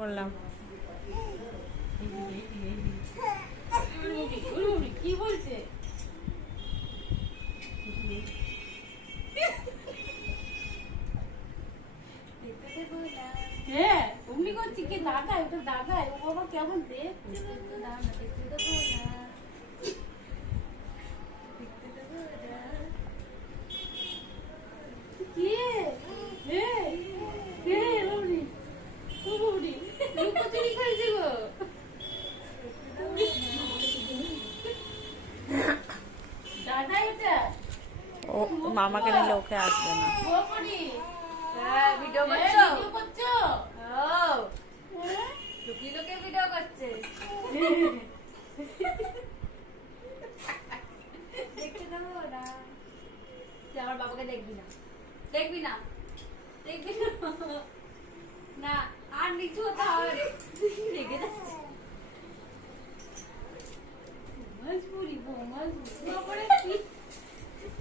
করলাম। কি বলছে হ্যাঁ অমনি করছি ও বাবা কেমন না দেখতে দেবো না কে হে কে বৌদি ও বৌদি লুকোচুরি খাইছে গো দাদা এটা ও মামাকে নিলে ওকে আসবে না। হ্যাঁ ভিডিও হ্যাঁ, করছ? হ্যাঁ? লুকিয়ে লুকিয়ে ভিডিও করছে। দেখতে দেবো না। আমার বাবাকে দেখবি না। দেখবি না? দেখবি না? না আর নিচু হতে হবে। রেগে যাচ্ছে।